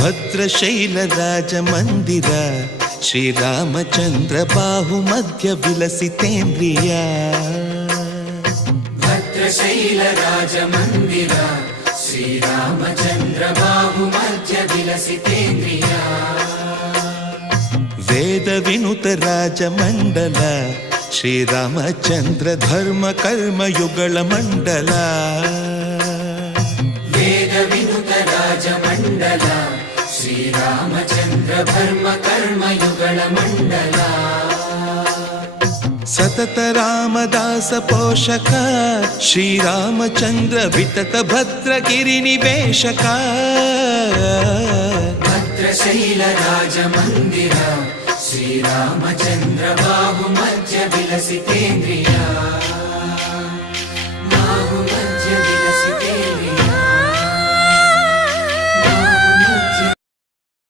ಭದ್ರಶೈಲ ರಾಜ ಮಂದಿರ ಶ್ರೀರಾಮಚಂದ್ರ ಬಾಹುಮಧ್ಯ ವಿಲಸಿತೇಂದ್ರಿಯ. ಭದ್ರಶೈಲ ರಾಜ ಮಂದಿರ ಶ್ರೀರಾಮಚಂದ್ರ ಬಾಹುಮಧ್ಯ ವಿಲಸಿತೇಂದ್ರಿಯ. ವೇದ ವಿನುತ ರಾಜ ಮಂಡಲ ಶ್ರೀರಾಮಚಂದ್ರ ಧರ್ಮ ಕರ್ಮಯುಗಳ ಮಂಡಲ. ವೇದ ವಿನುತ ರಾಜ ಮಂಡಲ ಶ್ರೀರಾಮಚಂದ್ರ ಧರ್ಮ ಕರ್ಮಯುಗಳ ಮಂಡಲ. ಸತತ ರಾಮದಾಸ ಪೋಷಕ ಶ್ರೀರಾಮಚಂದ್ರ ವಿತತ ಭದ್ರಗಿರಿ ನಿವೇಶಕ. ಭದ್ರಶೈಲ ರಾಜ ಮಂದಿರ ಶ್ರೀರಾಮಚಂದ್ರ ಬಾಹುಮಧ್ಯ ವಿಲಸಿತೇಂದ್ರಿಯ.